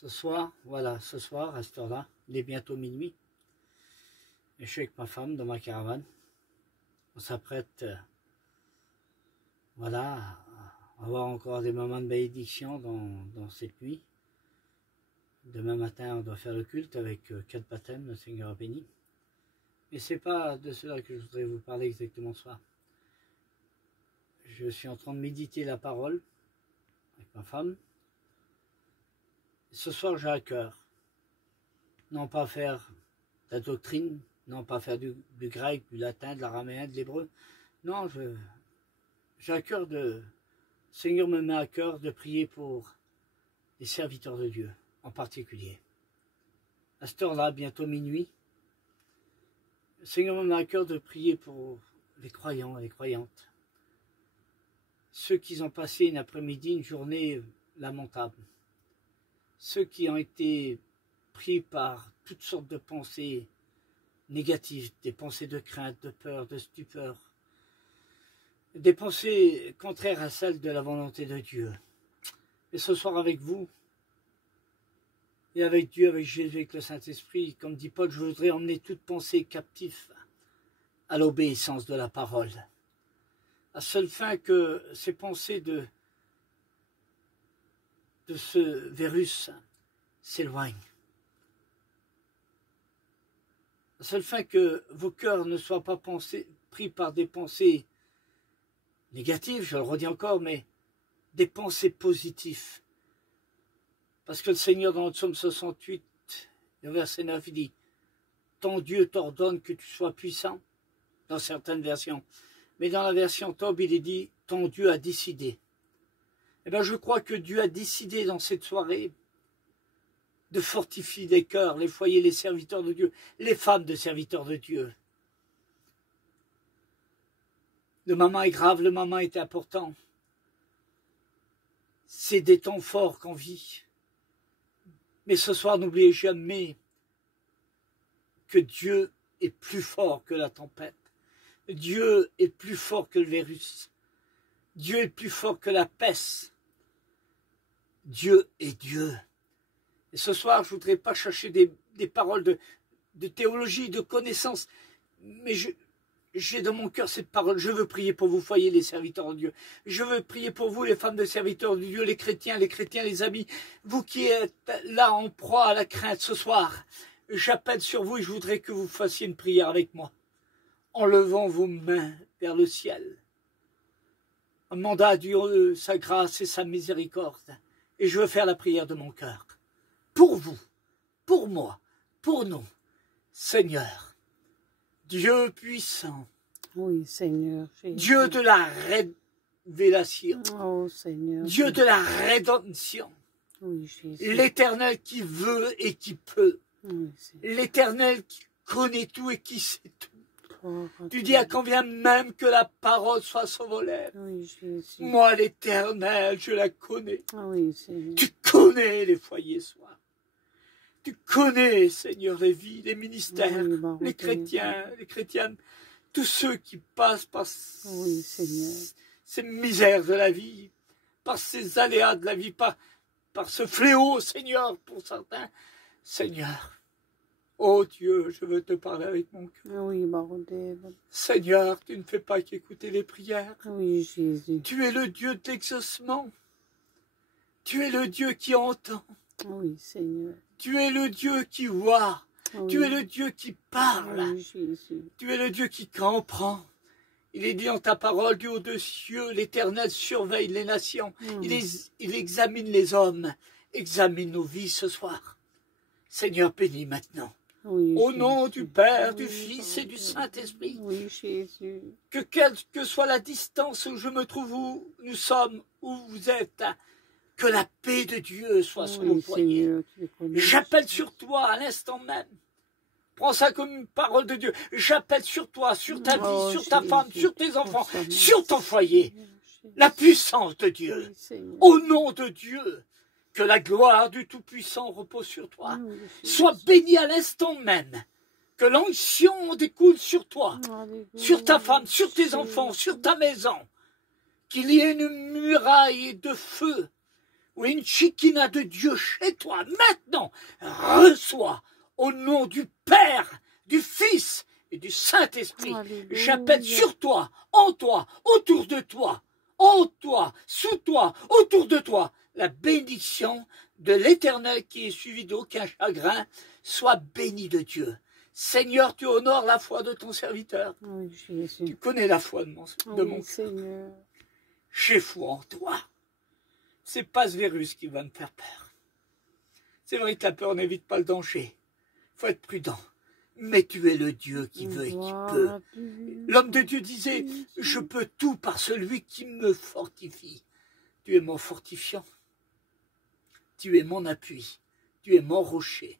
Ce soir, voilà, ce soir, à cette heure-là, il est bientôt minuit. Et je suis avec ma femme dans ma caravane. On s'apprête, voilà, à avoir encore des moments de bénédiction dans cette nuit. Demain matin, on doit faire le culte avec 4 baptêmes, le Seigneur a béni. Mais c'est pas de cela que je voudrais vous parler exactement ce soir. Je suis en train de méditer la parole avec ma femme. Ce soir, j'ai à cœur, non pas faire de la doctrine, non pas faire du grec, du latin, de l'araméen, de l'hébreu. Non, j'ai à cœur le Seigneur me met à cœur de prier pour les serviteurs de Dieu, en particulier. À cette heure-là, bientôt minuit, le Seigneur me met à cœur de prier pour les croyants et les croyantes. Ceux qui ont passé une après-midi, une journée lamentable. Ceux qui ont été pris par toutes sortes de pensées négatives, des pensées de crainte, de peur, de stupeur, des pensées contraires à celles de la volonté de Dieu. Et ce soir avec vous, et avec Dieu, avec Jésus, avec le Saint-Esprit, comme dit Paul, je voudrais emmener toute pensée captive à l'obéissance de la parole, à seule fin que ces pensées de ce virus s'éloignent. À seule fin que vos cœurs ne soient pas pris par des pensées négatives, je le redis encore, mais des pensées positives. Parce que le Seigneur, dans le psaume 68, au verset 9, il dit « Ton Dieu t'ordonne que tu sois puissant » dans certaines versions. Mais dans la version Tob, il est dit « Ton Dieu a décidé ». Eh bien, je crois que Dieu a décidé dans cette soirée de fortifier les cœurs, les foyers, les serviteurs de Dieu, les femmes de serviteurs de Dieu. Le moment est grave, le moment est important. C'est des temps forts qu'on vit. Mais ce soir, n'oubliez jamais que Dieu est plus fort que la tempête. Dieu est plus fort que le virus. Dieu est plus fort que la peste. Dieu est Dieu. Et ce soir, je ne voudrais pas chercher des paroles de théologie, de connaissance, mais j'ai dans mon cœur cette parole. Je veux prier pour vous, foyers, les serviteurs de Dieu. Je veux prier pour vous, les femmes de serviteurs de Dieu, les chrétiens, les amis. Vous qui êtes là en proie à la crainte ce soir, j'appelle sur vous et je voudrais que vous fassiez une prière avec moi, en levant vos mains vers le ciel, en demandant à Dieu sa grâce et sa miséricorde. Et je veux faire la prière de mon cœur. Pour vous, pour moi, pour nous, Seigneur, Dieu puissant, oui, Seigneur, Jésus. Dieu de la révélation, oh, Seigneur, Dieu Jésus. de la rédemption, Oui, Jésus. l'Éternel qui veut et qui peut, Oui, l'Éternel qui connaît tout et qui sait tout. oh, Tu dis à combien même que la parole soit sur vos lèvres. oui, Jésus. Moi, l'Éternel, je la connais. Oui, Seigneur. Tu connais les foyers soirs. Tu connais, Seigneur, les vies, les ministères, Oui, bon, les chrétiens, les chrétiennes, tous ceux qui passent par oui, Seigneur. ces misères de la vie, par ces aléas de la vie, par ce fléau, Seigneur, pour certains. Seigneur, oh Dieu, je veux te parler avec mon cœur. Oui, bordel. Seigneur, tu ne fais pas qu'écouter les prières. Oui, Jésus. Tu es le Dieu de l'exaucement. Tu es le Dieu qui entend. Oui, Seigneur. Tu es le Dieu qui voit. Oui. Tu es le Dieu qui parle. Oui, Jésus. Tu es le Dieu qui comprend. Il est dit en ta parole, du haut des cieux, l'Éternel surveille les nations. Il examine les hommes. Examine nos vies ce soir. Seigneur, bénis maintenant. Oui, Au Jésus. nom du Père, du Oui, Fils et du Saint-Esprit. Oui, Jésus. Que quelle que soit la distance où je me trouve, où nous sommes, où vous êtes, que la paix de Dieu soit sur vos foyers. Seigneur, tu le connais. J'appelle sur toi à l'instant même. Prends ça comme une parole de Dieu. J'appelle sur toi, sur ta vie, Oh, sur ta Jésus. femme, sur tes enfants, Oh, Seigneur. sur ton foyer. Jésus. La puissance de Dieu. Oui, Seigneur. Au nom de Dieu, que la gloire du Tout-Puissant repose sur toi. Oui, Jésus. Sois béni à l'instant même. Que l'onction découle sur toi, Alléluia. sur ta femme, sur tes enfants, sur ta maison. Qu'il y ait une muraille de feu. Oui, une Shekinah de Dieu chez toi, maintenant, reçois au nom du Père, du Fils et du Saint-Esprit. Alléluia. J'appelle sur toi, en toi, autour de toi, en toi, sous toi, autour de toi, la bénédiction de l'Éternel qui est suivie d'aucun chagrin. Sois béni de Dieu. Seigneur, tu honores la foi de ton serviteur. Oui, Jésus. Tu connais la foi de mon Oui, cœur. Seigneur. J'ai foi en toi. C'est pas ce virus qui va me faire peur. C'est vrai que la peur n'évite pas le danger. Il faut être prudent. Mais tu es le Dieu qui veut et qui peut. L'homme de Dieu disait, je peux tout par celui qui me fortifie. Tu es mon fortifiant. Tu es mon appui. Tu es mon rocher.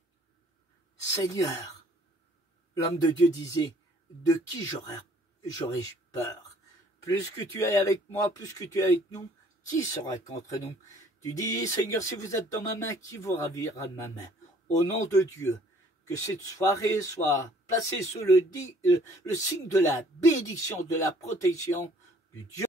Seigneur, l'homme de Dieu disait, de qui j'aurais peur? Plus que tu es avec moi, plus que tu es avec nous, qui sera contre nous? Tu dis, Seigneur, si vous êtes dans ma main, qui vous ravira de ma main? Au nom de Dieu, que cette soirée soit placée sous le signe de la bénédiction, de la protection du Dieu.